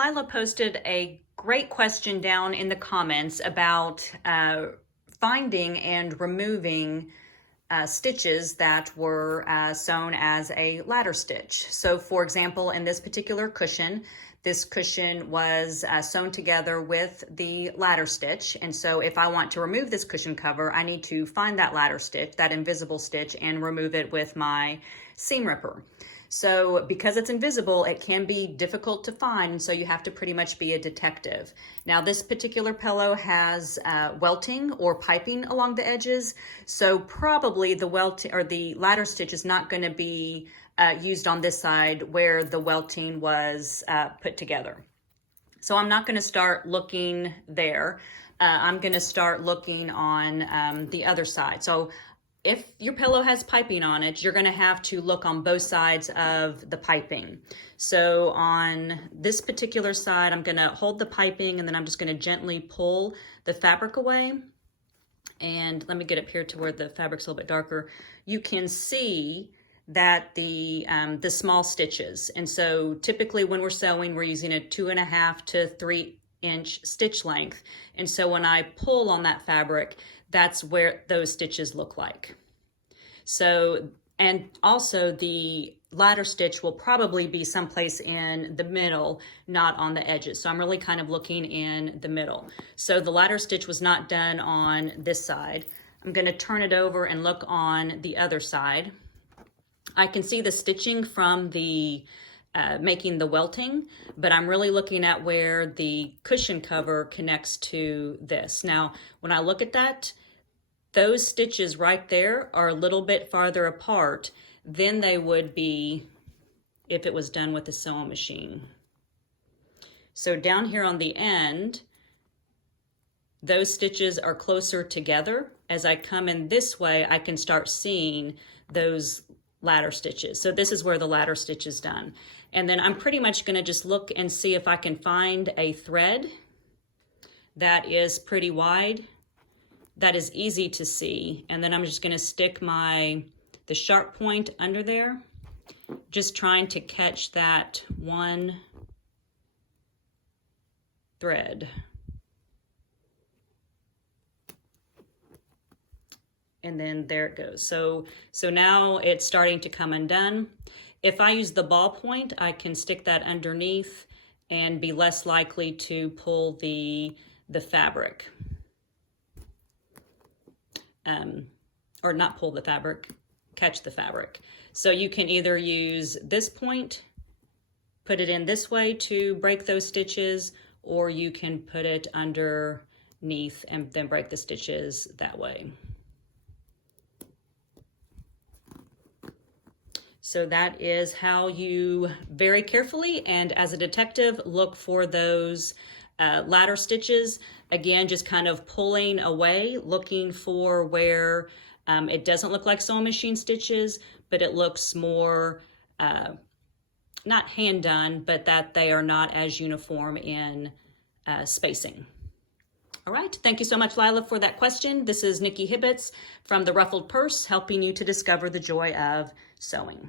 Lila posted a great question down in the comments about finding and removing stitches that were sewn as a ladder stitch. So for example, in this particular cushion, this cushion was sewn together with the ladder stitch. And so if I want to remove this cushion cover, I need to find that ladder stitch, that invisible stitch, and remove it with my seam ripper. So because it's invisible, it can be difficult to find, so you have to pretty much be a detective. Now this particular pillow has welting or piping along the edges, so probably the welting or the ladder stitch is not going to be used on this side where the welting was put together. So I'm not going to start looking there. I'm going to start looking on the other side. So if your pillow has piping on it, you're going to have to look on both sides of the piping. So on this particular side, I'm going to hold the piping and then I'm just going to gently pull the fabric away. And let me get up here to where the fabric's a little bit darker. You can see that the small stitches. And so typically when we're sewing, we're using a 2.5 to 3 inch stitch length. And so when I pull on that fabric, that's where those stitches look like. So, and also the ladder stitch will probably be someplace in the middle, not on the edges. So I'm really kind of looking in the middle. So the ladder stitch was not done on this side. I'm going to turn it over and look on the other side. I can see the stitching from the making the welting, but I'm really looking at where the cushion cover connects to this. Now, when I look at that, those stitches right there are a little bit farther apart than they would be if it was done with a sewing machine. So down here on the end, those stitches are closer together. As I come in this way, I can start seeing those ladder stitches. So this is where the ladder stitch is done. And then I'm pretty much going to just look and see if I can find a thread that is pretty wide, that is easy to see. And then I'm just going to stick the sharp point under there, just trying to catch that one thread. And then there it goes. So now it's starting to come undone. If I use the ball point, I can stick that underneath and be less likely to pull the fabric. Or not pull the fabric, catch the fabric. So you can either use this point, put it in this way to break those stitches, or you can put it underneath and then break the stitches that way. So that is how you very carefully and as a detective look for those ladder stitches. Again, just kind of pulling away, looking for where it doesn't look like sewing machine stitches, but it looks more, not hand done, but that they are not as uniform in spacing. All right, thank you so much, Lila, for that question. This is Nikki Hibbets from The Ruffled Purse, helping you to discover the joy of sewing.